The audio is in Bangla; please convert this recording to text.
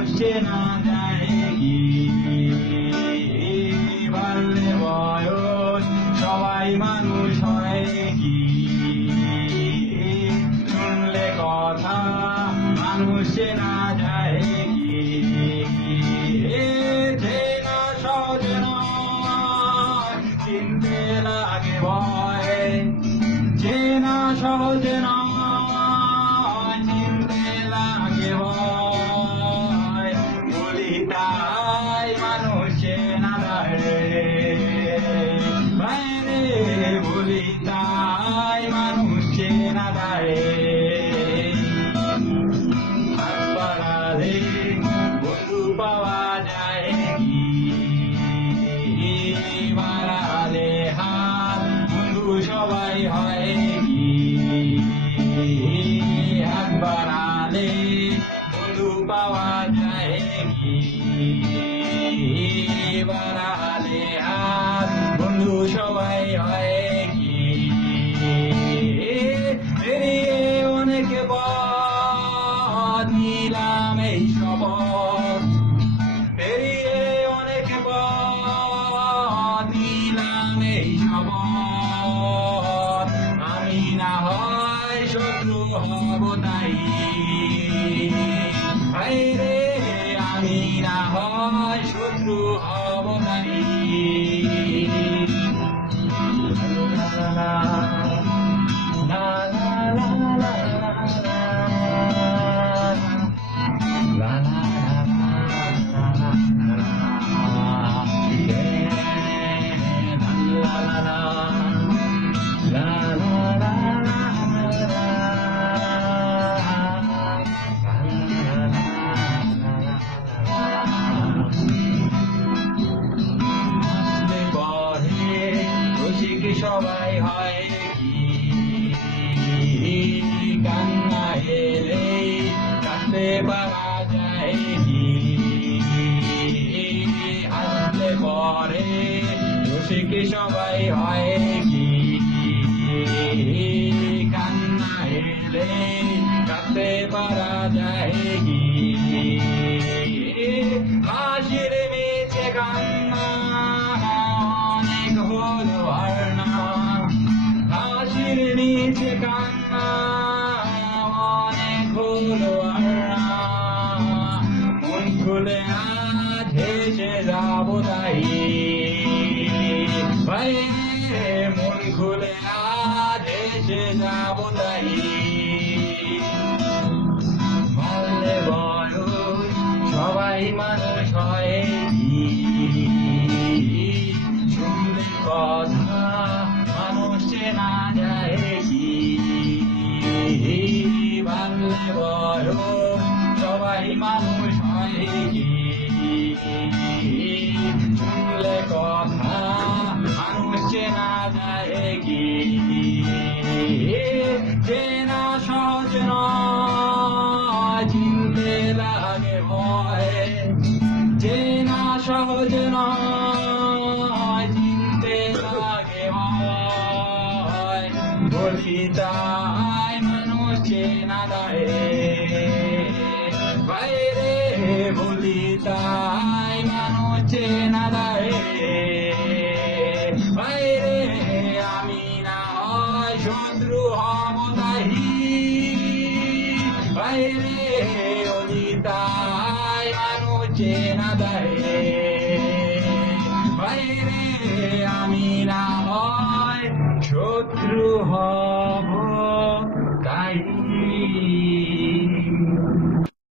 মানুষ চেনা যায় কি? বাড়লে বয়স সবাই মানুষ হয় কি? শুনলে কথা মানুষ চেনা যায় কি? চেনা সহজ নয়, চিনতে লাগে ভয়। চেনা সহজ নয়, চিনতে লাগে ভয়। বলি তাই মানুষ চেনা যায়, বাইরে বলি তাই মানুষ চেনা যায়। হাত বাড়ালে বন্ধু পাওয়া যায় কি? বাড়ালে হাত বন্ধু সবাই হয় কি? হাত বাড়ালে বন্ধু পাওয়া যায় কি? বাড়ালে হাত বন্ধু সবাই হয় কি? পেরিয়ে অনেক পথ নিলাম এই শপথ, পেরিয়ে অনেক পথ নিলাম এই শপথ। আমি না হয় শত্রু হব তাই, বাইরে আমি না হয় শত্রু হব তাই। লা লা লা লা লা লা সবাই হয় কি? কান্না এলে কাঁদতে পারা যায় কি? হাসলে পরে রসিক সবাই হয় কি? কান্না এলে কাঁদতে পারা যায় কি? হাসির নিচে কান্না অনেক হলো আর না, হাসির নিচে কান্না অনেক হলো আর না। মন খুলে আজ হেসে যাবো তাই, বাইরে মন খুলে আজ হেসে যাবো তাই। বাড়লে বয়স সবাই মানুষ হয় কি? শুনলে কথা মানুষ চেনা যায় কি? বাড়লে বয়স সবাই মানুষ হয় কি? শুনলে কথা মানুষ চেনা যায় কি? চেনা সহজ নয়, চিনতে লাগে ভয়। চেনা সহজ নয়, চিনতে লাগে ভয়। বলি তাই মানুষ চেনা যায়, বাইরে বলি তাই মানুষ চেনা যায়। বাইরে আমি না হয় শত্রু হব তাই, বাইরে বলি তাই মানুষ চেনা যায়। বাইরে আমি না হয় শত্রু হব।